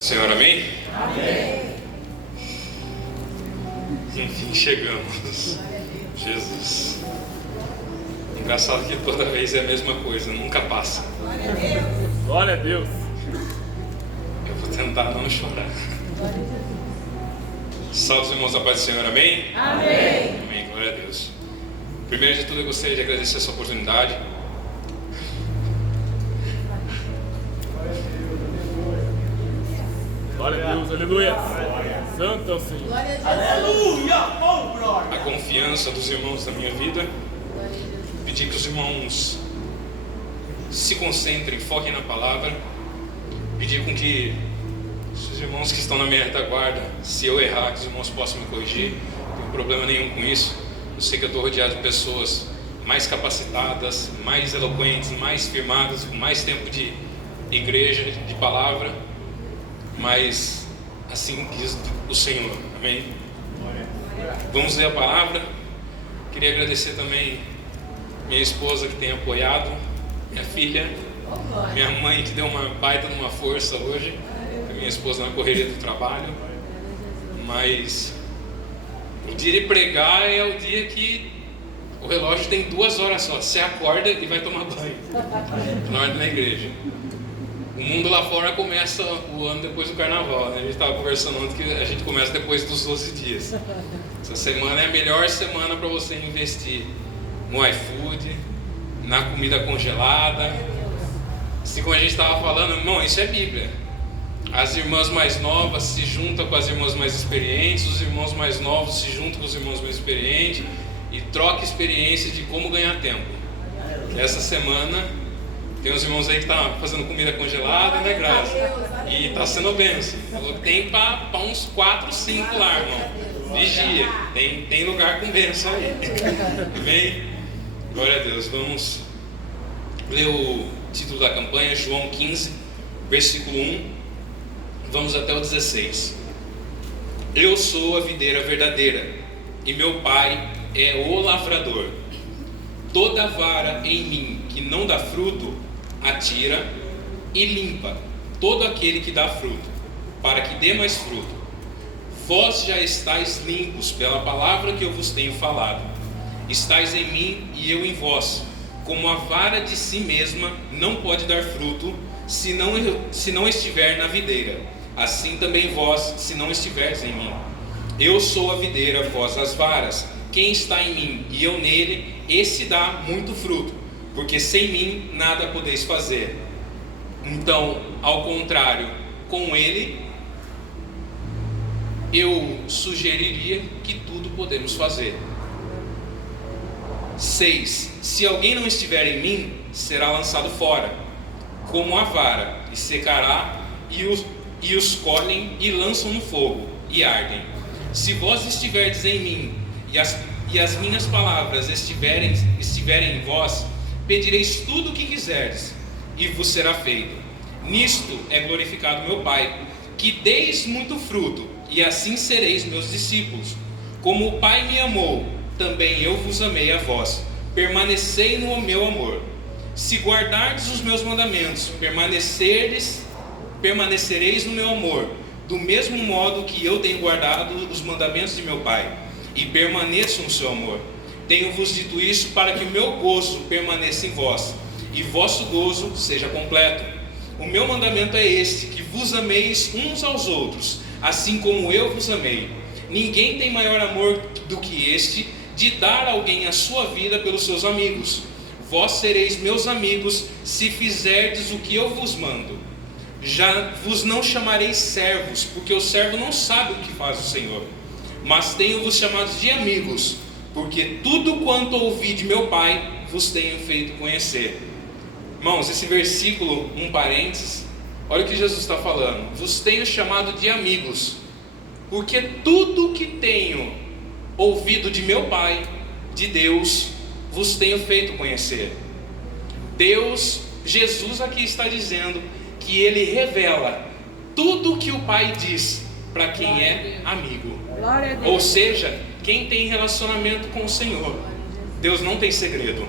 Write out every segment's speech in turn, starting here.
Senhor, amém? Amém. Enfim, chegamos. Jesus. Engraçado que toda vez é a mesma coisa, nunca passa. Glória a Deus. Eu vou tentar não chorar. Salve os irmãos da paz do Senhor, amém? Amém. Amém, glória a Deus. Primeiro de tudo, eu gostaria de agradecer essa oportunidade. Glória a Deus, aleluia. Santo é o Senhor. Aleluia! A confiança dos irmãos da minha vida. Pedir que os irmãos se concentrem, foquem na palavra. Pedir com que os irmãos que estão na minha retaguarda, se eu errar, que os irmãos possam me corrigir. Não tenho problema nenhum com isso. Eu sei que eu estou rodeado de pessoas mais capacitadas, mais eloquentes, mais firmadas, com mais tempo de igreja, de palavra. Mas assim diz o Senhor, amém? Vamos ler a palavra. Queria agradecer também minha esposa que tem apoiado, minha filha, minha mãe que deu uma baita numa força hoje, a minha esposa na correria do trabalho. Mas o dia de pregar é o dia que o relógio tem 2 horas só. Você acorda e vai tomar banho na hora da igreja. O mundo lá fora começa o ano depois do carnaval, né? A gente estava conversando ontem que a gente começa depois dos 12 dias. Essa semana é a melhor semana para você investir no iFood, na comida congelada. Assim como a gente estava falando, irmão, isso é Bíblia. As irmãs mais novas se juntam com as irmãs mais experientes, os irmãos mais novos se juntam com os irmãos mais experientes e trocam experiências de como ganhar tempo. Essa semana tem uns irmãos aí que estão fazendo comida congelada, né, Graça? E está sendo bênção. Falou que tem para uns 4, 5 lá, irmão. Vigia, tem lugar com bênção aí. Vem, glória a Deus. Vamos ler o título da campanha, João 15, versículo 1. Vamos até o 16. Eu sou a videira verdadeira, e meu pai é o lavrador. Toda vara em mim que não dá fruto, atira e limpa todo aquele que dá fruto, para que dê mais fruto. Vós já estáis limpos pela palavra que eu vos tenho falado. Estáis em mim e eu em vós. Como a vara de si mesma não pode dar fruto se não estiver na videira, assim também vós, se não estiveres em mim. Eu sou a videira, vós as varas. Quem está em mim e eu nele, esse dá muito fruto, porque sem mim nada podeis fazer. Então, ao contrário, com ele eu sugeriria que tudo podemos fazer. 6. Se alguém não estiver em mim, será lançado fora, como a vara, e secará, e os colhem e lançam no fogo, e ardem. Se vós estiverdes em mim, e as minhas palavras estiverem em vós, pedireis tudo o que quiserdes, e vos será feito. Nisto é glorificado meu Pai, que deis muito fruto, e assim sereis meus discípulos. Como o Pai me amou, também eu vos amei a vós. Permanecei no meu amor. Se guardardes os meus mandamentos, permanecereis no meu amor, do mesmo modo que eu tenho guardado os mandamentos de meu Pai, e permaneço no seu amor. Tenho-vos dito isso para que o meu gozo permaneça em vós, e vosso gozo seja completo. O meu mandamento é este, que vos ameis uns aos outros, assim como eu vos amei. Ninguém tem maior amor do que este, de dar a alguém a sua vida pelos seus amigos. Vós sereis meus amigos, se fizerdes o que eu vos mando. Já vos não chamareis servos, porque o servo não sabe o que faz o Senhor. Mas tenho-vos chamado de amigos, porque tudo quanto ouvi de meu Pai vos tenho feito conhecer. Irmãos, esse versículo, um parênteses, olha o que Jesus está falando. Vos tenho chamado de amigos, porque tudo que tenho ouvido de meu Pai, de Deus, vos tenho feito conhecer. Deus, Jesus aqui está dizendo que Ele revela tudo o que o Pai diz para quem é amigo. Ou seja, quem tem relacionamento com o Senhor. Deus não tem segredo.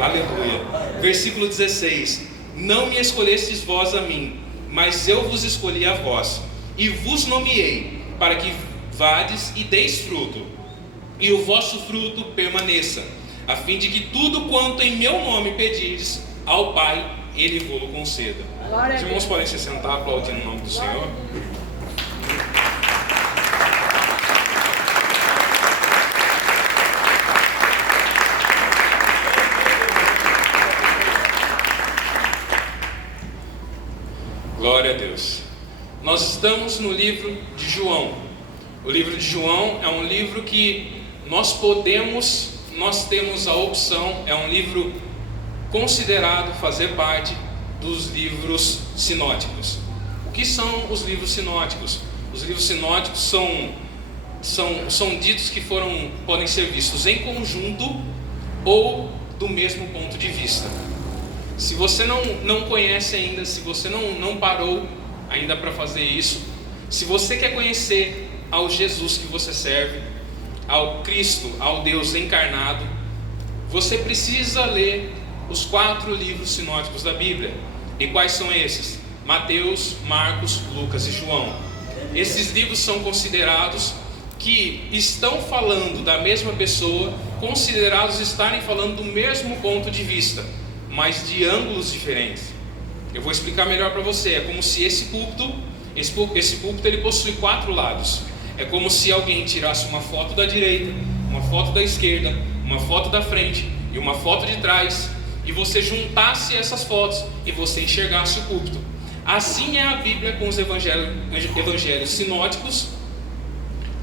Aleluia. Versículo 16. Não me escolhestes vós a mim, mas eu vos escolhi a vós, e vos nomeei, para que vades e deis fruto, e o vosso fruto permaneça, a fim de que tudo quanto em meu nome pedirdes ao Pai, Ele vos conceda. Os irmãos podem se sentar aplaudindo o nome do Senhor. Glória a Deus. Nós estamos no livro de João. O livro de João é um livro que nós temos a opção, é um livro considerado fazer parte dos livros sinóticos. O que são os livros sinóticos? Os livros sinóticos são ditos que podem ser vistos em conjunto ou do mesmo ponto de vista. Se você não conhece ainda, se você não parou ainda para fazer isso, se você quer conhecer ao Jesus que você serve, ao Cristo, ao Deus encarnado, você precisa ler os 4 livros sinóticos da Bíblia. E quais são esses? Mateus, Marcos, Lucas e João. Esses livros são considerados que estão falando da mesma pessoa, considerados estarem falando do mesmo ponto de vista, mas de ângulos diferentes. Eu vou explicar melhor para você. É como se esse púlpito ele possui 4 lados. É como se alguém tirasse uma foto da direita, uma foto da esquerda, uma foto da frente e uma foto de trás, e você juntasse essas fotos e você enxergasse o púlpito. Assim é a Bíblia com os evangelhos sinóticos,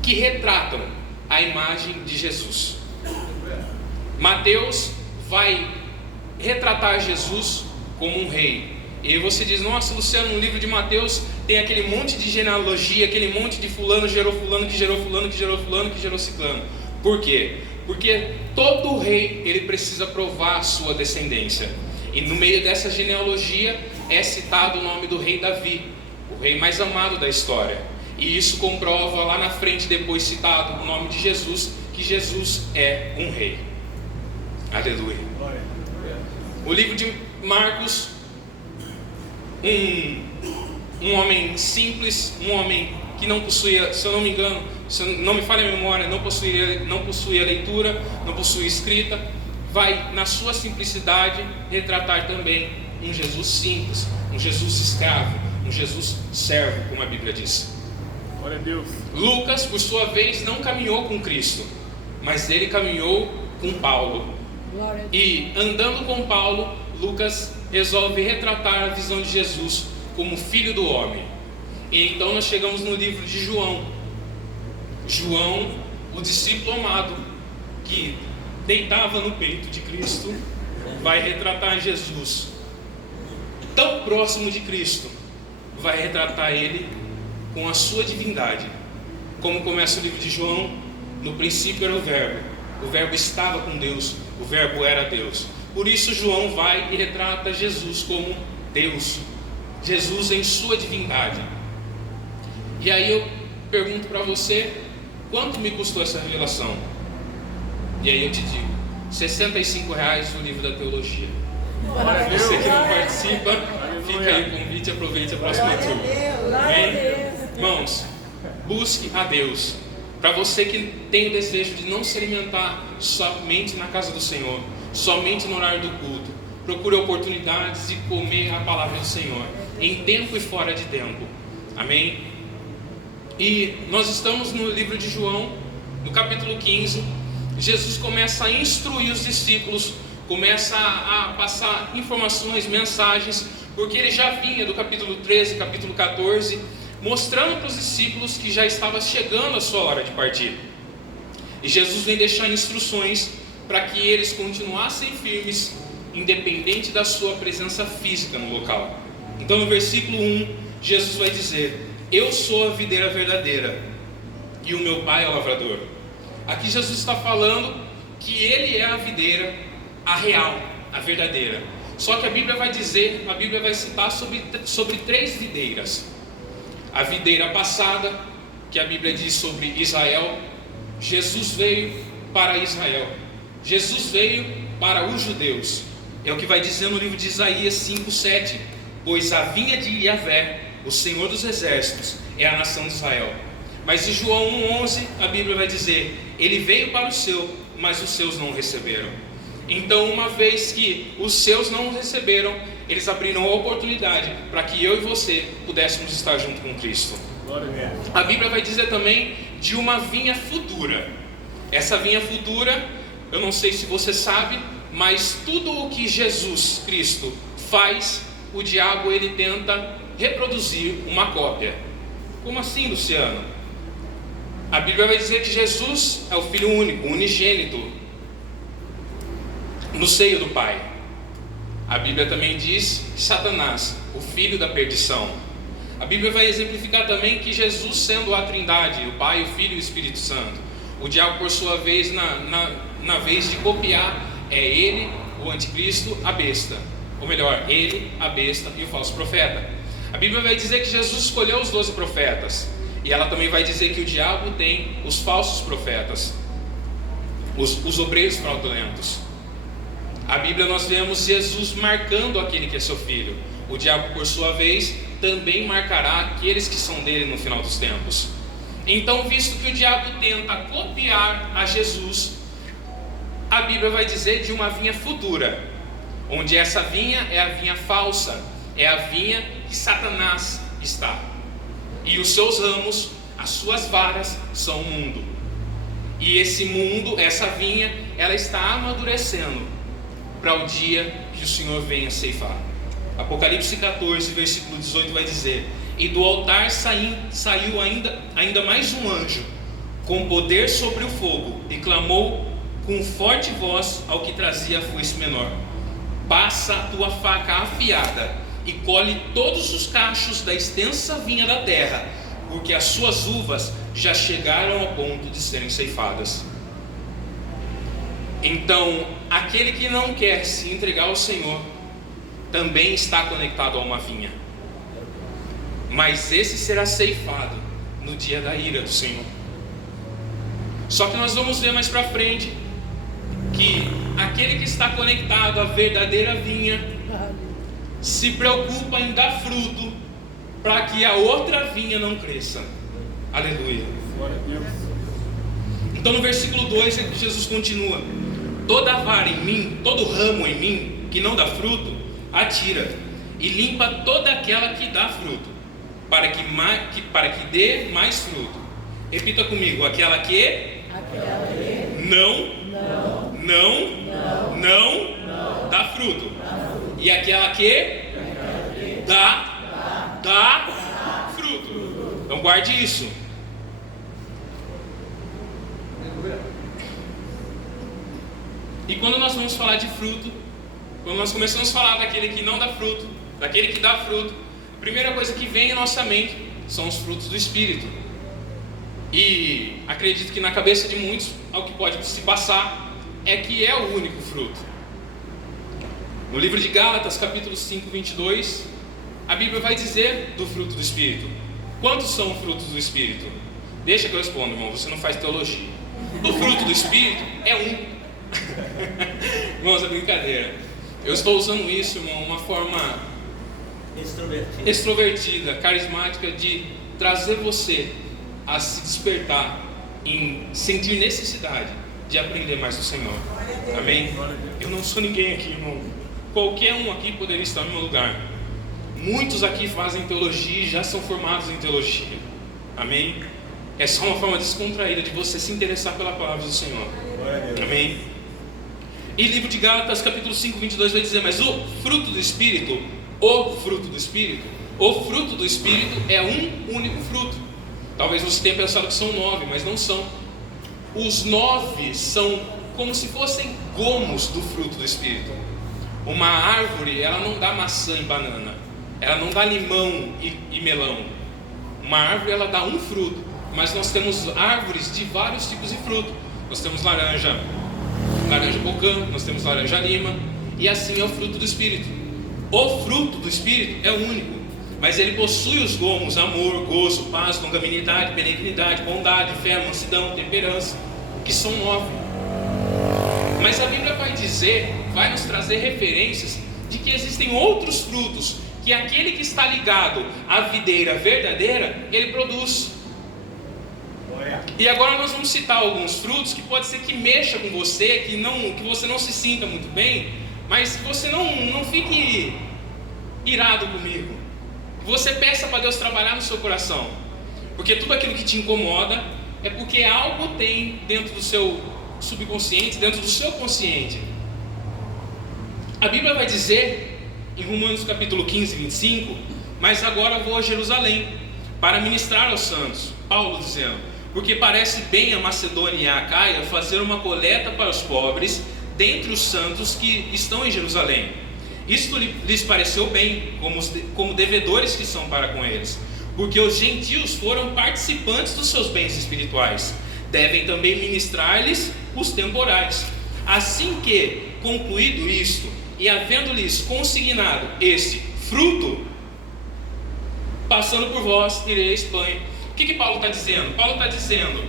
que retratam a imagem de Jesus. Mateus vai retratar Jesus como um rei. E você diz: nossa, Luciano, no livro de Mateus tem aquele monte de genealogia, aquele monte de fulano gerou fulano, que gerou fulano, que gerou fulano, que gerou ciclano. Por quê? Porque todo rei, ele precisa provar a sua descendência. E no meio dessa genealogia é citado o nome do rei Davi, o rei mais amado da história. E isso comprova lá na frente, depois citado o nome de Jesus, que Jesus é um rei. Aleluia. O livro de Marcos, um homem simples, um homem que não possuía, se eu não me engano, se não me falha a memória, não possuía leitura, não possuía escrita, vai na sua simplicidade retratar também um Jesus simples, um Jesus escravo, um Jesus servo, como a Bíblia diz. Glória a Deus. Lucas, por sua vez, não caminhou com Cristo, mas ele caminhou com Paulo. E andando com Paulo, Lucas resolve retratar a visão de Jesus como filho do homem. E então nós chegamos no livro de João. João, o discípulo amado, que deitava no peito de Cristo, vai retratar Jesus tão próximo de Cristo, vai retratar ele com a sua divindade. Como começa o livro de João: no princípio era o verbo estava com Deus, o verbo era Deus. Por isso João vai e retrata Jesus como Deus, Jesus em sua divindade. E aí eu pergunto para você: quanto me custou essa revelação? E aí eu te digo: R$65 o livro da teologia. Você que não participa, fica aí o convite, aproveite a próxima turma. Amém? Irmãos, busque a Deus. Para você que tem o desejo de não se alimentar somente na casa do Senhor, somente no horário do culto, procure oportunidades de comer a palavra do Senhor, em tempo e fora de tempo. Amém? E nós estamos no livro de João, no capítulo 15. Jesus começa a instruir os discípulos, começa a passar informações, mensagens, porque ele já vinha do capítulo 13, capítulo 14, mostrando para os discípulos que já estava chegando a sua hora de partir. E Jesus vem deixar instruções para que eles continuassem firmes, independente da sua presença física no local. Então no versículo 1, Jesus vai dizer: eu sou a videira verdadeira e o meu pai é o lavrador. Aqui Jesus está falando que ele é a videira, a real, a verdadeira. Só que a Bíblia vai dizer, a Bíblia vai citar sobre 3 videiras. A videira passada, que a Bíblia diz sobre Israel. Jesus veio para Israel, Jesus veio para os judeus. É o que vai dizer no livro de Isaías 5:7. pois a vinha de Yahvé, o Senhor dos Exércitos, é a nação de Israel. Mas em João 1,11 a Bíblia vai dizer: ele veio para o seu, mas os seus não o receberam. Então, uma vez que os seus não o receberam, eles abriram a oportunidade para que eu e você pudéssemos estar junto com Cristo. A Bíblia vai dizer também de uma vinha futura. Essa vinha futura, eu não sei se você sabe, mas tudo o que Jesus Cristo faz, o diabo ele tenta reproduzir uma cópia. Como assim, Luciano? A Bíblia vai dizer que Jesus é o Filho único, unigênito, no seio do Pai. A Bíblia também diz que Satanás, o filho da perdição. A Bíblia vai exemplificar também que Jesus, sendo a Trindade, o Pai, o Filho e o Espírito Santo, o diabo, por sua vez, na vez de copiar, é ele, o anticristo, a besta. Ou melhor, ele, a besta e o falso profeta. A Bíblia vai dizer que Jesus escolheu os 12 profetas. E ela também vai dizer que o diabo tem os falsos profetas, os obreiros fraudulentos. A Bíblia nós vemos Jesus marcando aquele que é seu filho. O diabo, por sua vez, também marcará aqueles que são dele no final dos tempos. Então, visto que o diabo tenta copiar a Jesus, a Bíblia vai dizer de uma vinha futura, onde essa vinha é a vinha falsa, é a vinha que Satanás está. E os seus ramos, as suas varas, são o mundo. E esse mundo, essa vinha, ela está amadurecendo para o dia que o Senhor venha ceifar. Apocalipse 14, versículo 18 vai dizer: e do altar saiu ainda mais um anjo, com poder sobre o fogo, e clamou com forte voz ao que trazia a foice menor: passa a tua faca afiada e colhe todos os cachos da extensa vinha da terra, porque as suas uvas já chegaram ao ponto de serem ceifadas. Então, aquele que não quer se entregar ao Senhor também está conectado a uma vinha, mas esse será ceifado no dia da ira do Senhor. Só que nós vamos ver mais para frente que aquele que está conectado à verdadeira vinha se preocupa em dar fruto para que a outra vinha não cresça. Aleluia. Então no versículo 2 é que Jesus continua: toda vara em mim, todo ramo em mim que não dá fruto, atira, e limpa toda aquela que dá fruto, para que dê mais fruto. Repita comigo: aquela que não dá fruto, e aquela que dá fruto. Então guarde isso. E quando nós vamos falar de fruto, quando nós começamos a falar daquele que não dá fruto, daquele que dá fruto, a primeira coisa que vem em nossa mente são os frutos do Espírito. E acredito que na cabeça de muitos, ao que pode se passar, é que é o único fruto. No livro de Gálatas, capítulo 5, 22, a Bíblia vai dizer do fruto do Espírito. Quantos são os frutos do Espírito? Deixa que eu respondo, irmão, você não faz teologia. O fruto do Espírito é um. Irmãos, é brincadeira. Eu estou usando isso, irmão, uma forma extrovertida, carismática, de trazer você a se despertar em sentir necessidade de aprender mais do Senhor. Amém? Eu não sou ninguém aqui, irmão. Qualquer um aqui poderia estar no meu lugar. Muitos aqui fazem teologia e já são formados em teologia. Amém? É só uma forma descontraída de você se interessar pela palavra do Senhor. Amém? E livro de Gálatas, capítulo 5, 22 vai dizer: mas o fruto do Espírito é um único fruto. Talvez você tenha pensado que são 9, mas não são. Os 9 são como se fossem gomos do fruto do Espírito. Uma árvore, ela não dá maçã e banana, ela não dá limão e melão. Uma árvore, ela dá um fruto, mas nós temos árvores de vários tipos de fruto. Nós temos laranja bocã, nós temos laranja lima, e assim é o fruto do Espírito. O fruto do Espírito é único, mas ele possui os gomos: amor, gozo, paz, longanimidade, benignidade, bondade, fé, mansidão, temperança, que são 9. Mas a Bíblia vai nos trazer referências de que existem outros frutos que aquele que está ligado à videira verdadeira, ele produz. E agora nós vamos citar alguns frutos que pode ser que mexa com você, que você não se sinta muito bem, mas que você não fique irado comigo. Você peça para Deus trabalhar no seu coração, porque tudo aquilo que te incomoda é porque algo tem dentro do seu subconsciente, dentro do seu consciente. A Bíblia vai dizer em Romanos capítulo 15, 25: mas agora vou a Jerusalém para ministrar aos santos. Paulo dizendo: porque parece bem a Macedônia e a Acaia fazer uma coleta para os pobres dentre os santos que estão em Jerusalém. Isto lhes pareceu bem, como devedores que são para com eles, porque os gentios foram participantes dos seus bens espirituais, devem também ministrar-lhes os temporais. Assim que, concluído isto, e havendo-lhes consignado este fruto, passando por vós, irei à Espanha. O que Paulo está dizendo? Paulo está dizendo: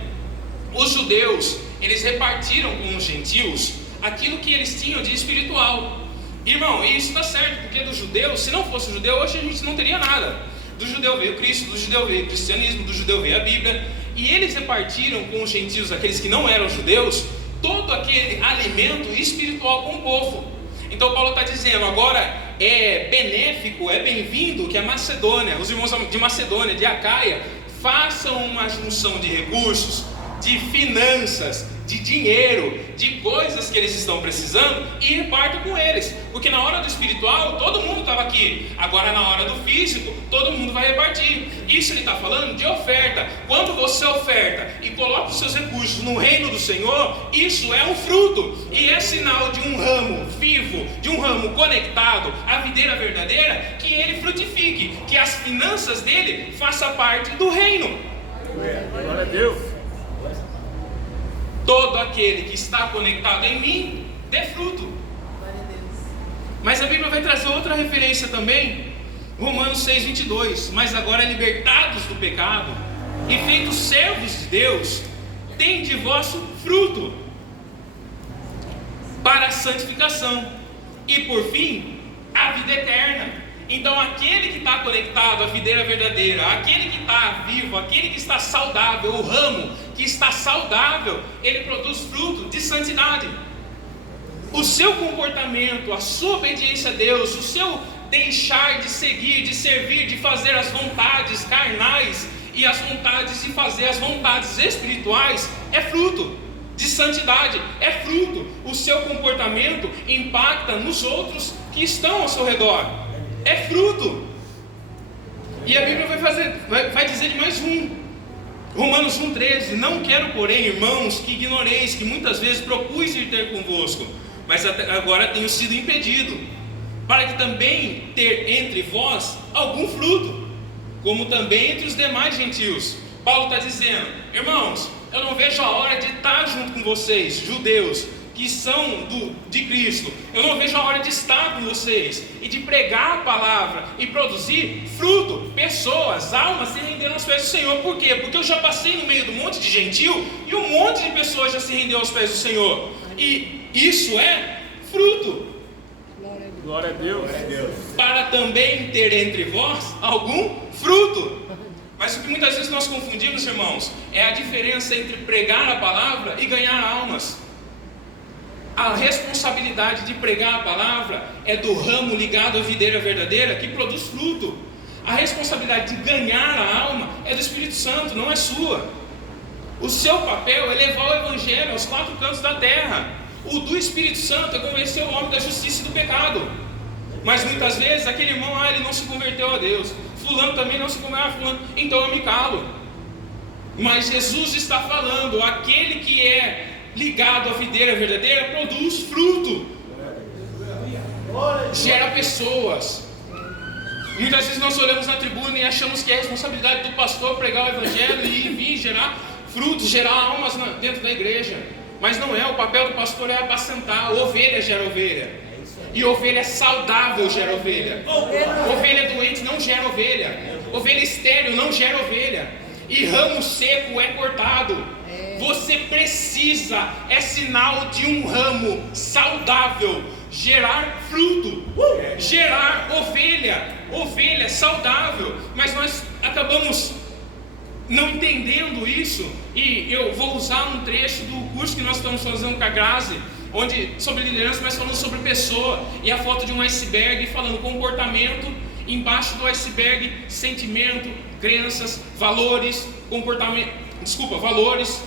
os judeus, eles repartiram com os gentios aquilo que eles tinham de espiritual. Irmão, e isso está certo, porque do judeu, se não fosse judeu, hoje a gente não teria nada. Do judeu veio Cristo, do judeu veio o cristianismo, do judeu veio a Bíblia. E eles repartiram com os gentios, aqueles que não eram judeus, todo aquele alimento espiritual com o povo. Então Paulo está dizendo: agora é benéfico, é bem-vindo que a Macedônia, os irmãos de Macedônia, de Acaia, façam uma junção de recursos, de finanças, de dinheiro, de coisas que eles estão precisando, e repartam com eles, porque na hora do espiritual todo mundo estava aqui, agora na hora do físico todo mundo vai repartir. Isso ele está falando de oferta. Quando você oferta e coloca os seus recursos no reino do Senhor, isso é um fruto, e é sinal de um ramo vivo, de um ramo conectado à videira verdadeira, que ele frutifique, que as finanças dele façam parte do reino. Glória a Deus. Todo aquele que está conectado em mim, dê fruto. Mas a Bíblia vai trazer outra referência também, Romanos 6, 22. Mas agora, libertados do pecado e feitos servos de Deus, tende vosso fruto para a santificação e por fim a vida eterna. Então aquele que está conectado à videira verdadeira, aquele que está vivo, aquele que está saudável, o ramo que está saudável, ele produz fruto de santidade. O seu comportamento, a sua obediência a Deus, o seu deixar de seguir, de servir, de fazer as vontades carnais e as vontades de fazer as vontades espirituais, é fruto de santidade, é fruto. O seu comportamento impacta nos outros que estão ao seu redor, é fruto. E a Bíblia vai dizer de mais um, Romanos 1,13: não quero, porém, irmãos, que ignoreis que muitas vezes propus ir ter convosco, mas agora tenho sido impedido, para que também ter entre vós algum fruto, como também entre os demais gentios. Paulo está dizendo: irmãos, eu não vejo a hora de estar junto com vocês, judeus, que são de Cristo. Eu não vejo a hora de estar com vocês e de pregar a palavra e produzir fruto, pessoas, almas se rendendo aos pés do Senhor. Por quê? Porque eu já passei no meio de um monte de gentil e um monte de pessoas já se rendeu aos pés do Senhor, e isso é fruto. Glória a Deus. Para também ter entre vós algum fruto. Mas o que muitas vezes nós confundimos, irmãos, é a diferença entre pregar a palavra e ganhar almas. A responsabilidade de pregar a palavra é do ramo ligado à videira verdadeira que produz fruto. A responsabilidade de ganhar a alma é do Espírito Santo, não é sua. O seu papel é levar o Evangelho aos quatro cantos da terra. O do Espírito Santo é convencer o homem da justiça e do pecado. Mas muitas vezes aquele irmão, ele não se converteu a Deus, fulano também não se converteu, então eu me calo. Mas Jesus está falando: aquele que é ligado à videira verdadeira produz fruto, gera pessoas. Muitas vezes nós olhamos na tribuna e achamos que é responsabilidade do pastor pregar o Evangelho e vir gerar frutos, gerar almas dentro da igreja. Mas não é. O papel do pastor é apacentar. Ovelha gera ovelha, e ovelha saudável gera ovelha. Ovelha doente não gera ovelha. Ovelha estéril não gera ovelha. E ramo seco é cortado. Você precisa, é sinal de um ramo saudável, gerar fruto, gerar ovelha. ovelha saudável, mas nós acabamos não entendendo isso. E eu vou usar um trecho do curso que nós estamos fazendo com a Grazi, onde sobre liderança nós falamos sobre pessoa, e a foto de um iceberg falando comportamento, embaixo do iceberg sentimento, crenças, valores, valores,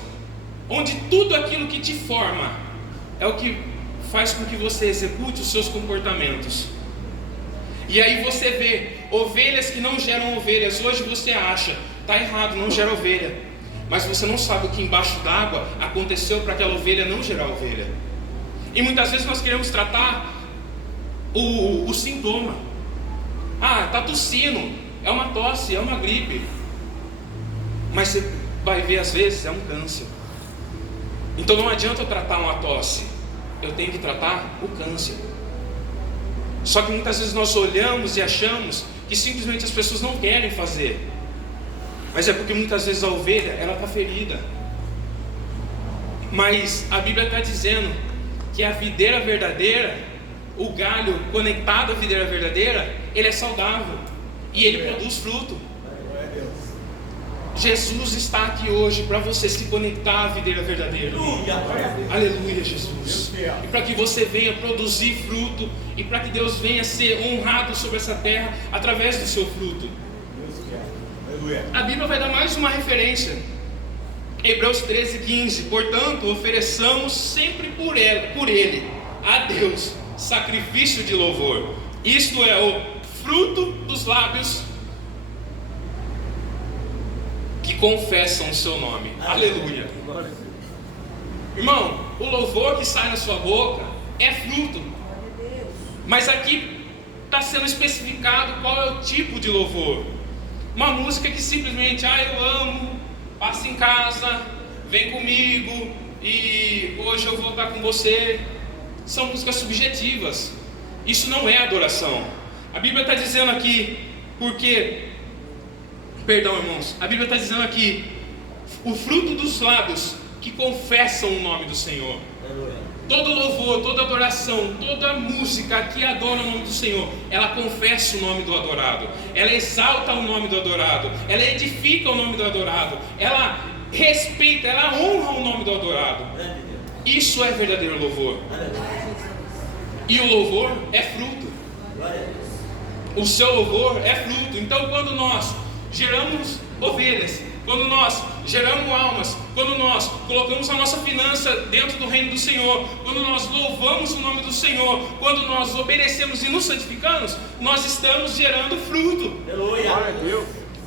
onde tudo aquilo que te forma é o que faz com que você execute os seus comportamentos. E aí você vê ovelhas que não geram ovelhas. Hoje você acha, está errado, não gera ovelha, mas você não sabe o que embaixo d'água aconteceu para aquela ovelha não gerar ovelha. E muitas vezes nós queremos tratar o sintoma. Está tossindo, é uma tosse, é uma gripe. Mas você vai ver, às vezes é um câncer. Então não adianta eu tratar uma tosse, eu tenho que tratar o câncer. Só que muitas vezes nós olhamos e achamos que simplesmente as pessoas não querem fazer, mas é porque muitas vezes a ovelha, ela está ferida. Mas a Bíblia está dizendo que a videira verdadeira, o galho conectado à videira verdadeira, ele é saudável e ele produz fruto. Jesus está aqui hoje para você se conectar à videira verdadeira. Aleluia, Jesus. E para que você venha produzir fruto, e para que Deus venha ser honrado sobre essa terra através do seu fruto. A Bíblia vai dar mais uma referência. Hebreus 13:15. Portanto, ofereçamos sempre por ele a Deus sacrifício de louvor. Isto é o fruto dos lábios que confessam o seu nome. Aleluia. Irmão, o louvor que sai na sua boca é fruto. Mas aqui está sendo especificado qual é o tipo de louvor. Uma música que simplesmente, eu amo, passa em casa, vem comigo e hoje eu vou estar com você. São músicas subjetivas. Isso não é adoração. A Bíblia está dizendo aqui, irmãos, a Bíblia está dizendo aqui, o fruto dos lábios que confessam o nome do Senhor. Todo louvor, toda adoração, toda música que adora o nome do Senhor, ela confessa o nome do adorado, ela exalta o nome do adorado, ela edifica o nome do adorado, ela respeita, ela honra o nome do adorado. Isso é verdadeiro louvor. E o louvor é fruto. O seu louvor é fruto. Então quando nós geramos ovelhas, quando nós geramos almas, quando nós colocamos a nossa finança dentro do reino do Senhor, quando nós louvamos o nome do Senhor, quando nós obedecemos e nos santificamos, nós estamos gerando fruto.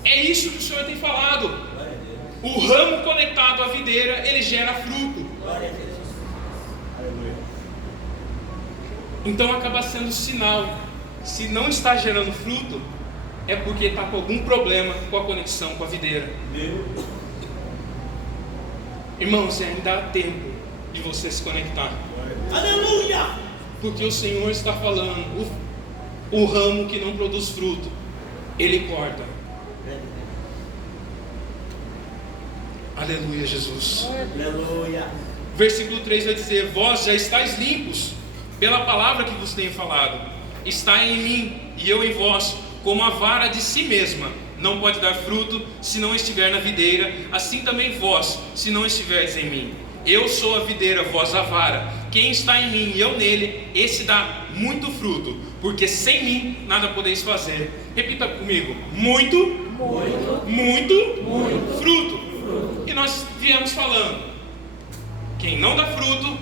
É isso que o Senhor tem falado. O ramo conectado à videira, ele gera fruto. Então acaba sendo sinal. Se não está gerando fruto, é porque está com algum problema com a conexão com a videira. Irmãos, ainda há tempo de você se conectar. Aleluia! Porque o Senhor está falando, o ramo que não produz fruto, Ele corta. Aleluia, Jesus. Aleluia. Versículo 3 vai dizer: vós já estáis limpos pela palavra que vos tenho falado. Está em mim e eu em vós. Como a vara de si mesma não pode dar fruto se não estiver na videira, assim também vós, se não estiveres em mim. Eu sou a videira, vós a vara. Quem está em mim e eu nele, esse dá muito fruto, porque sem mim nada podeis fazer. Repita comigo: muito fruto. E nós viemos falando: quem não dá fruto,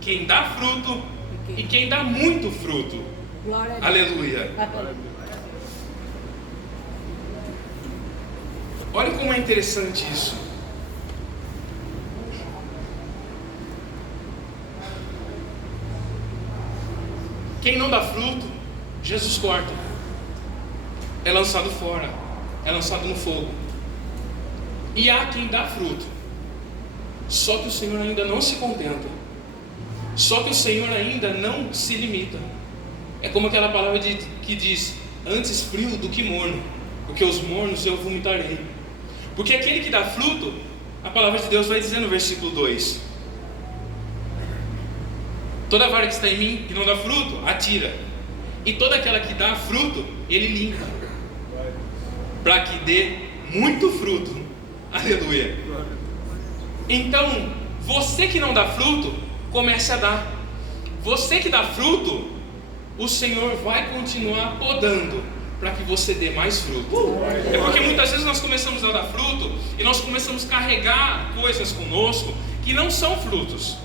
quem dá fruto e quem dá muito fruto. Aleluia. Olha como é interessante isso. Quem não dá fruto, Jesus corta. É lançado fora, é lançado no fogo. E há quem dá fruto. Só que o Senhor ainda não se contenta. Só que o Senhor ainda não se limita. É como aquela palavra que diz: antes frio do que morno, porque os mornos eu vomitarei. Porque aquele que dá fruto, a palavra de Deus vai dizer no versículo 2: toda vara que está em mim e não dá fruto, atira. E toda aquela que dá fruto, Ele limpa, para que dê muito fruto. Aleluia. Então, você que não dá fruto, comece a dar. Você que dá fruto, o Senhor vai continuar podando, para que você dê mais fruto. É porque muitas vezes nós começamos a dar fruto e nós começamos a carregar coisas conosco que não são frutos.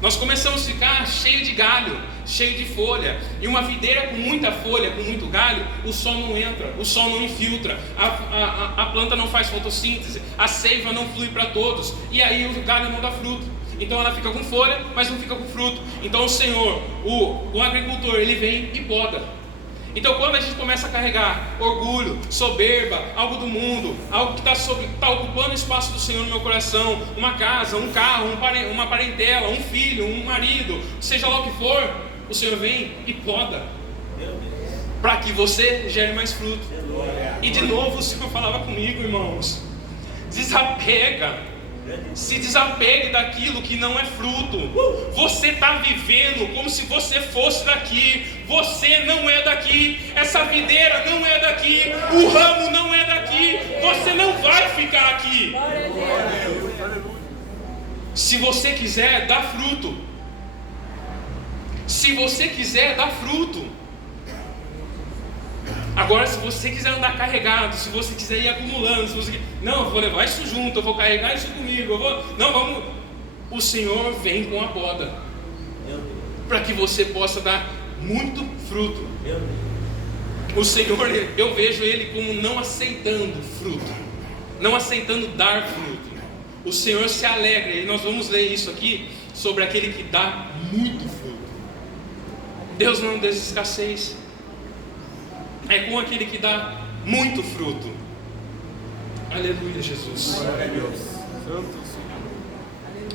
Nós começamos a ficar cheio de galho, cheio de folha. E uma videira com muita folha, com muito galho, o sol não entra, o sol não infiltra, a planta não faz fotossíntese, a seiva não flui para todos, e aí o galho não dá fruto. Então ela fica com folha, mas não fica com fruto. Então o Senhor, o agricultor, ele vem e poda. Então quando a gente começa a carregar orgulho, soberba, algo do mundo, algo que está ocupando o espaço do Senhor no meu coração, uma casa, um carro, uma parentela, um filho, um marido, seja lá o que for, o Senhor vem e poda, para que você gere mais fruto. E de novo o Senhor falava comigo, irmãos, desapega. Se desapegue daquilo que não é fruto. Você está vivendo como se você fosse daqui. Você não é daqui. Essa videira não é daqui. O ramo não é daqui. Você não vai ficar aqui. Se você quiser dar fruto, se você quiser dar fruto. Agora, se você quiser andar carregado, se você quiser ir acumulando, não, eu vou levar isso junto, eu vou carregar isso comigo, o Senhor vem com a poda, para que você possa dar muito fruto. O Senhor, eu vejo Ele como não aceitando fruto, não aceitando dar fruto. O Senhor se alegra, e nós vamos ler isso aqui, sobre aquele que dá muito fruto. Deus não é um Deus de escassez. É com aquele que dá muito fruto. Aleluia, Jesus. Glória a Deus.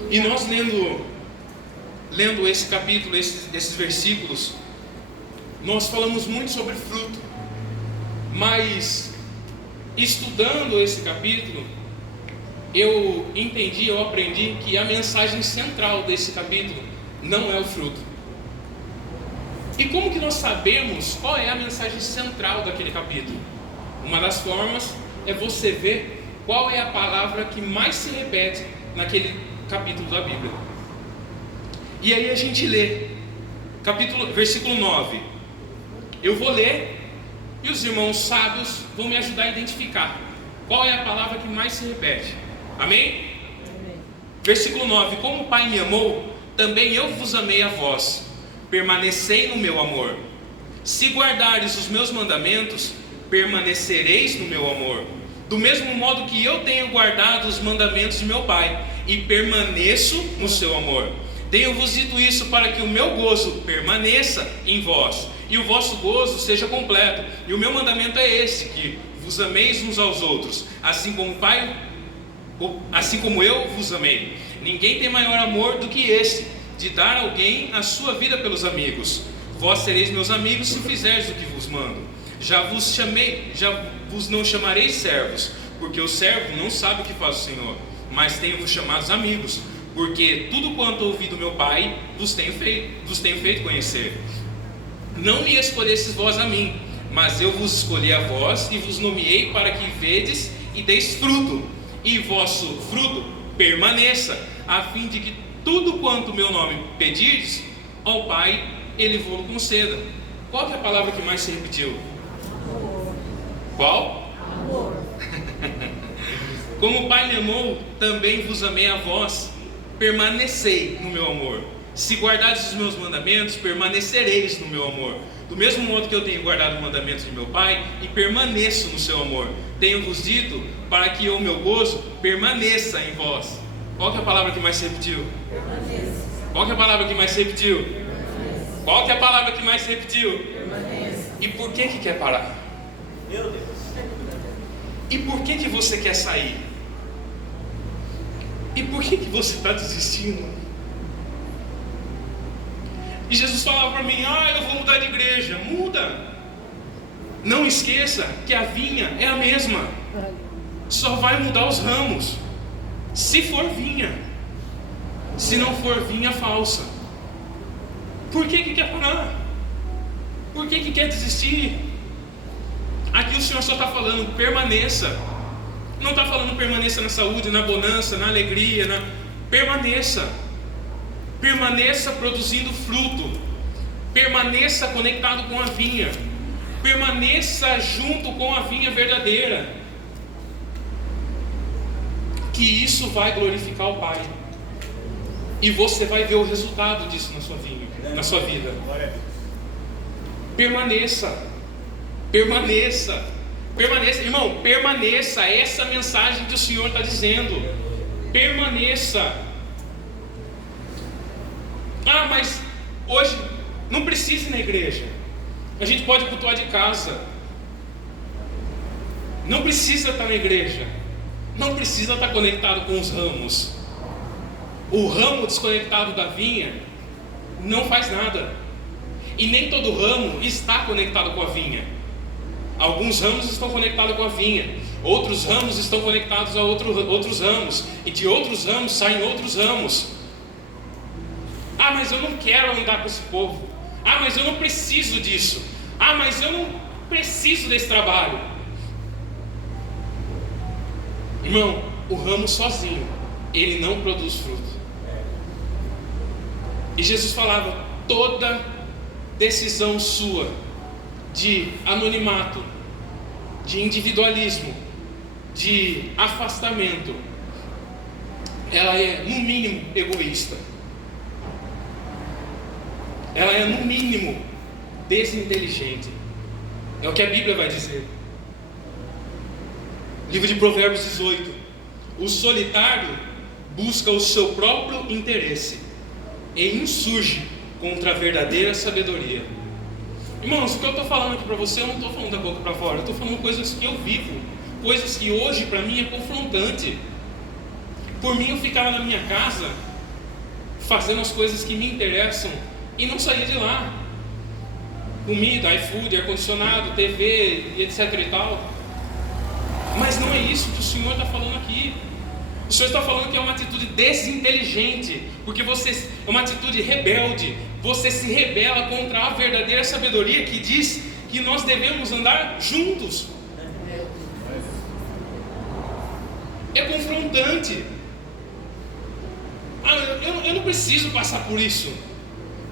E nós lendo esse capítulo, esses versículos, nós falamos muito sobre fruto. Mas estudando esse capítulo, eu aprendi que a mensagem central desse capítulo não é o fruto. E como que nós sabemos qual é a mensagem central daquele capítulo? Uma das formas é você ver qual é a palavra que mais se repete naquele capítulo da Bíblia. E aí a gente lê, versículo 9. Eu vou ler e os irmãos sábios vão me ajudar a identificar qual é a palavra que mais se repete. Amém? Amém. Versículo 9. Como o Pai me amou, também eu vos amei a vós. Permanecei no meu amor. Se guardares os meus mandamentos, permanecereis no meu amor. Do mesmo modo que eu tenho guardado os mandamentos de meu Pai, e permaneço no seu amor. Tenho-vos dito isso para que o meu gozo permaneça em vós, e o vosso gozo seja completo. E o meu mandamento é esse, que vos ameis uns aos outros, assim como eu vos amei. Ninguém tem maior amor do que esse, de dar alguém a sua vida pelos amigos. Vós sereis meus amigos se fizerdes o que vos mando. Já vos não chamarei servos, porque o servo não sabe o que faz o Senhor, mas tenho-vos chamados amigos, porque tudo quanto ouvi do meu Pai vos tenho feito conhecer. Não me escolhestes vós a mim, mas eu vos escolhi a vós e vos nomeei para que vedes e deis fruto, e vosso fruto permaneça, a fim de que tudo quanto o meu nome pedirdes ao Pai, Ele vos conceda. Qual que é a palavra que mais se repetiu? Amor. Qual? Amor. Como o Pai me amou, também vos amei a vós. Permanecei no meu amor. Se guardardes os meus mandamentos, permanecereis no meu amor. Do mesmo modo que eu tenho guardado os mandamentos de meu Pai, e permaneço no seu amor. Tenho-vos dito para que o meu gozo permaneça em vós. Qual que é a palavra que mais se repetiu? Permaneça. Qual que é a palavra que mais se repetiu? Permaneça. Qual que é a palavra que mais se repetiu? Permaneça. E por que quer parar? Meu Deus. E por que você quer sair? E por que você está desistindo? E Jesus falava para mim, eu vou mudar de igreja. Muda. Não esqueça que a vinha é a mesma. Só vai mudar os ramos. Se for vinha. Se não for vinha falsa. Por que quer parar? Por que quer desistir? Aqui o Senhor só está falando, permaneça. Não está falando permaneça na saúde, na bonança, na alegria, permaneça. Permaneça produzindo fruto. Permaneça conectado com a vinha. Permaneça junto com a vinha verdadeira. Que isso vai glorificar o Pai. E você vai ver o resultado disso na sua vinha, na sua vida. Permaneça. Permaneça. Permaneça, irmão, permaneça. Essa é a mensagem que o Senhor está dizendo. Permaneça. Ah, mas hoje não precisa ir na igreja. A gente pode cultuar de casa. Não precisa estar na igreja. Não precisa estar conectado com os ramos. O ramo desconectado da vinha não faz nada. E nem todo ramo está conectado com a vinha. Alguns ramos estão conectados com a vinha. Outros ramos estão conectados a outros ramos. E de outros ramos saem outros ramos. Ah, mas eu não quero andar com esse povo. Ah, mas eu não preciso disso. Ah, mas eu não preciso desse trabalho. Irmão, o ramo sozinho, ele não produz fruto. E Jesus falava, toda decisão sua de anonimato, de individualismo, de afastamento, ela é no mínimo egoísta. Ela é no mínimo desinteligente. É o que a Bíblia vai dizer. Livro de Provérbios 18. O solitário busca o seu próprio interesse e insurge contra a verdadeira sabedoria. Irmãos, o que eu estou falando aqui para você, eu não estou falando da boca para fora. Eu estou falando coisas que eu vivo, coisas que hoje para mim é confrontante. Por mim eu ficava na minha casa fazendo as coisas que me interessam e não saía de lá. Comida, iFood, ar-condicionado, TV, etc e tal. Mas não é isso que o Senhor está falando aqui. O Senhor está falando que é uma atitude desinteligente, porque você é uma atitude rebelde. Você se rebela contra a verdadeira sabedoria que diz que nós devemos andar juntos. É confrontante. Eu não preciso passar por isso.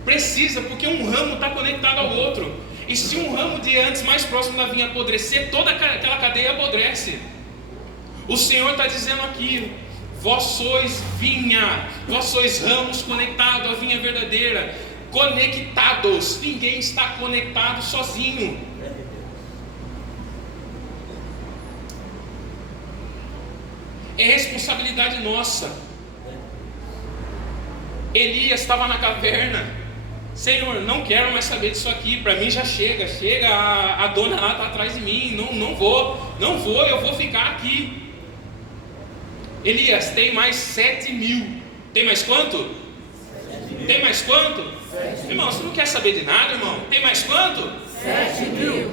Precisa, porque um ramo está conectado ao outro. E se um ramo de antes mais próximo da vinha apodrecer, toda aquela cadeia apodrece. O Senhor está dizendo aqui, vós sois vinha, vós sois ramos conectados à vinha verdadeira, conectados. Ninguém está conectado sozinho. É responsabilidade nossa. Elias estava na caverna. Senhor, não quero mais saber disso aqui, para mim já chega, a dona lá está atrás de mim, não vou, eu vou ficar aqui. Elias, tem mais 7.000, tem mais quanto? Tem mais quanto? 7.000. Irmão, você não quer saber de nada, irmão? Tem mais quanto? 7.000.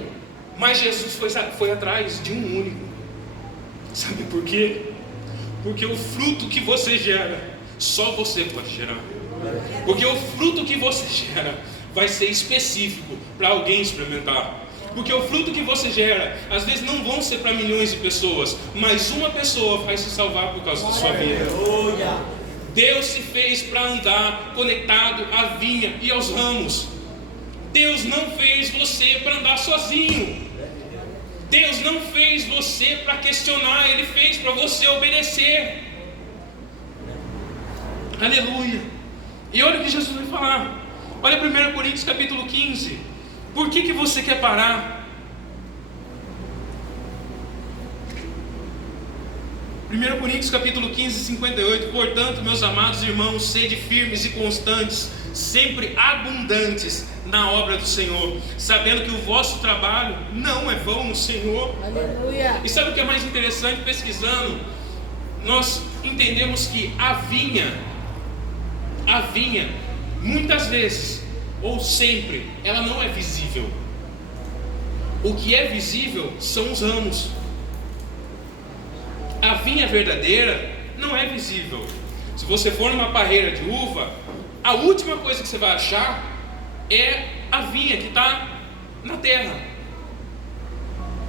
Mas Jesus foi atrás de um único. Sabe por quê? Porque o fruto que você gera, só você pode gerar. Porque o fruto que você gera vai ser específico para alguém experimentar. Porque o fruto que você gera, às vezes não vão ser para milhões de pessoas, mas uma pessoa vai se salvar por causa da sua vida. Deus se fez para andar conectado à vinha e aos ramos. Deus não fez você para andar sozinho. Deus não fez você para questionar, Ele fez para você obedecer. Aleluia. E olha o que Jesus vai falar. Olha 1 Coríntios capítulo 15. Por que você quer parar? 1 Coríntios capítulo 15, 58. Portanto, meus amados irmãos, sede firmes e constantes, sempre abundantes na obra do Senhor, sabendo que o vosso trabalho não é vão no Senhor. Aleluia. E sabe o que é mais interessante? Pesquisando, nós entendemos que a vinha, muitas vezes, ou sempre, ela não é visível. O que é visível são os ramos. A vinha verdadeira não é visível. Se você for numa parreira de uva, a última coisa que você vai achar é a vinha que está na terra.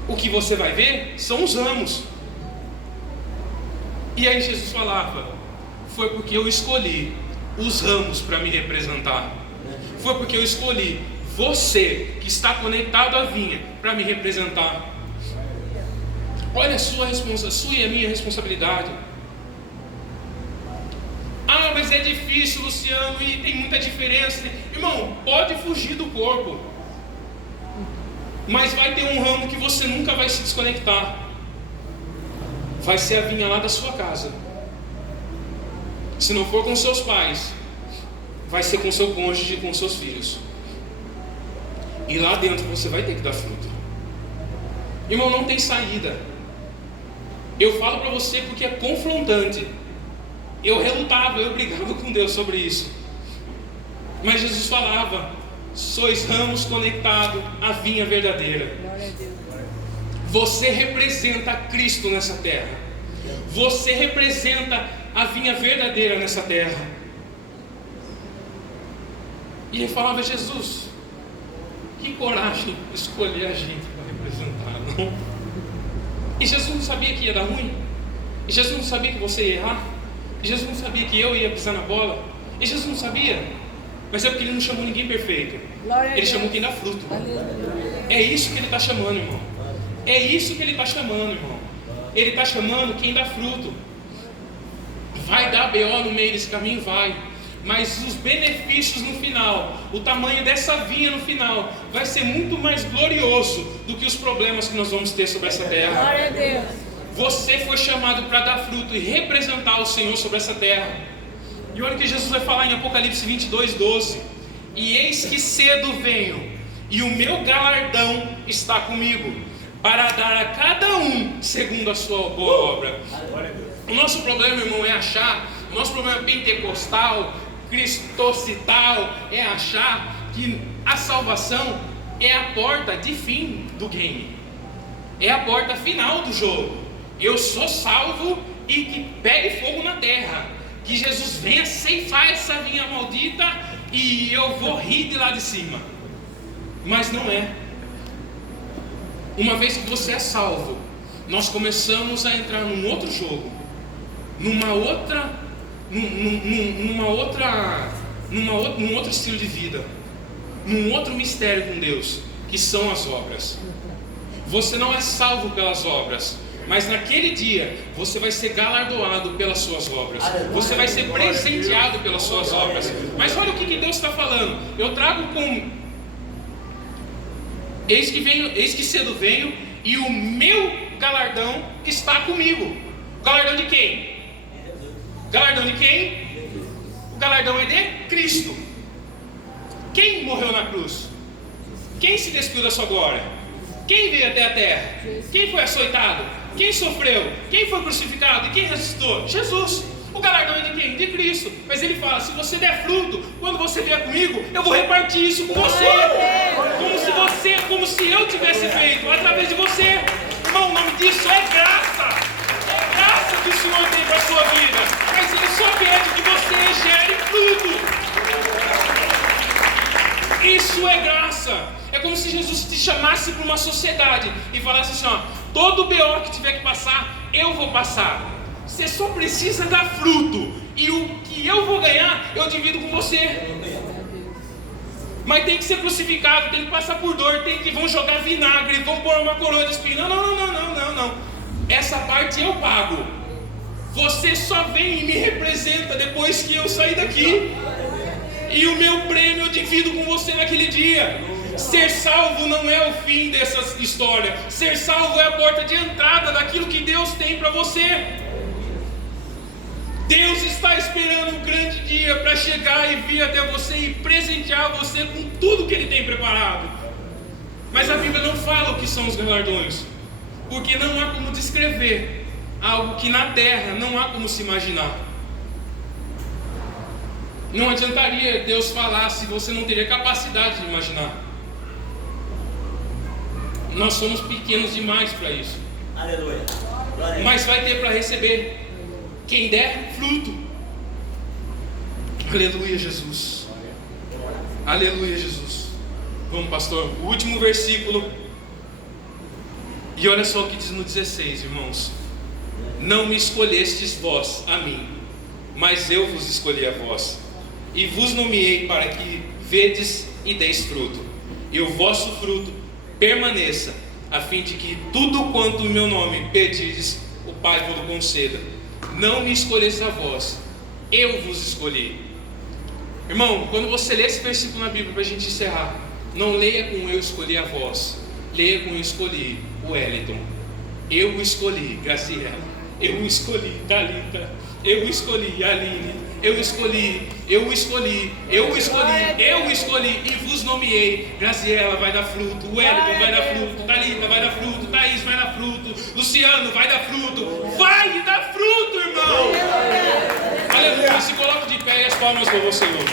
O que você vai ver são os ramos. E aí Jesus falava: foi porque eu escolhi os ramos para me representar. Foi porque eu escolhi você que está conectado à vinha para me representar. Olha a sua e a minha responsabilidade. Ah, mas é difícil, Luciano, e tem muita diferença. Irmão, pode fugir do corpo, mas vai ter um ramo que você nunca vai se desconectar. Vai ser a vinha lá da sua casa. Se não for com seus pais, vai ser com seu cônjuge e com seus filhos. E lá dentro você vai ter que dar fruto. Irmão, não tem saída. Eu falo para você porque é confrontante. Eu relutava, eu brigava com Deus sobre isso. Mas Jesus falava: sois ramos conectados à vinha verdadeira. Você representa Cristo nessa terra. Você representa a vinha verdadeira nessa terra. E ele falava: Jesus, que coragem escolher a gente para representar, não? E Jesus não sabia que ia dar ruim. E Jesus não sabia que você ia errar. E Jesus não sabia que eu ia pisar na bola. E Jesus não sabia. Mas é porque Ele não chamou ninguém perfeito. Ele chamou quem dá fruto. É isso que Ele está chamando, irmão. É isso que Ele está chamando, irmão. Ele está chamando quem dá fruto. Vai dar BO no meio desse caminho? Vai. Mas os benefícios no final, o tamanho dessa vinha no final, vai ser muito mais glorioso do que os problemas que nós vamos ter sobre essa terra. Glória a Deus. Você foi chamado para dar fruto e representar o Senhor sobre essa terra. E olha o que Jesus vai falar em Apocalipse 22:12. E eis que cedo venho, e o meu galardão está comigo, para dar a cada um segundo a sua boa obra. O nosso problema, irmão, é achar, o nosso problema pentecostal, cristocital, é achar que a salvação é a porta de fim do game, é a porta final do jogo. Eu sou salvo e que pegue fogo na terra, que Jesus venha ceifar essa vinha maldita e eu vou rir de lá de cima. Mas não é. Uma vez que você é salvo, nós começamos a entrar num outro jogo, num outro estilo de vida, num outro mistério com Deus, que são as obras. Você não é salvo pelas obras, mas naquele dia você vai ser galardoado pelas suas obras. Você vai ser presenteado pelas suas obras. Mas olha o que Deus está falando. Eu trago com: eis que cedo venho, e o meu galardão está comigo. Galardão de quem? Galardão de quem? O galardão é de Cristo. Quem morreu na cruz? Quem se despiu da sua glória? Quem veio até a terra? Quem foi açoitado? Quem sofreu? Quem foi crucificado? E quem ressuscitou? Jesus. O galardão é de quem? De Cristo. Mas ele fala: se você der fruto, quando você vier comigo, eu vou repartir isso com você. Como se eu tivesse feito através de você. Irmão, o nome disso é graça. É graça que o Senhor tem para a sua vida. Mas Ele só pede que você gere fruto. Isso é graça. É como se Jesus te chamasse para uma sociedade e falasse assim: ó, todo BO que tiver que passar, eu vou passar. Você só precisa dar fruto, e o que eu vou ganhar, eu divido com você. Mas tem que ser crucificado, tem que passar por dor, vão jogar vinagre, vão pôr uma coroa de espinho. Não. Essa parte eu pago. Você só vem e me representa depois que eu sair daqui. E o meu prêmio eu divido com você naquele dia. Ser salvo não é o fim dessa história. Ser salvo é a porta de entrada daquilo que Deus tem para você. Deus está esperando um grande dia para chegar e vir até você e presentear você com tudo que Ele tem preparado. Mas a Bíblia não fala o que são os galardões, porque não há como descrever algo que na terra não há como se imaginar. Não adiantaria Deus falar se você não teria capacidade de imaginar. Nós somos pequenos demais para isso. Aleluia. Mas vai ter para receber quem der fruto. Aleluia, Jesus. Aleluia, Jesus. Vamos, pastor, o último versículo. E olha só o que diz no 16, irmãos. Não me escolhestes vós a mim, mas eu vos escolhi a vós, e vos nomeei para que vedes e deis fruto, e o vosso fruto permaneça, a fim de que tudo quanto em meu nome pedirdes, o Pai vos conceda. Não me escolhestes a vós, eu vos escolhi. Irmão, quando você lê esse versículo na Bíblia, para a gente encerrar, não leia com eu escolhi a vós, leia com eu escolhi o Wellington, eu o escolhi Graciela, eu o escolhi Thalita, eu o escolhi Aline, eu o escolhi e vos nomeei. Graciela vai dar fruto, Wellington vai dar fruto, Thalita vai dar fruto, Thaís vai dar fruto, Luciano vai dar fruto, irmão. Aleluia, se coloca de pé e as palmas para o Senhor.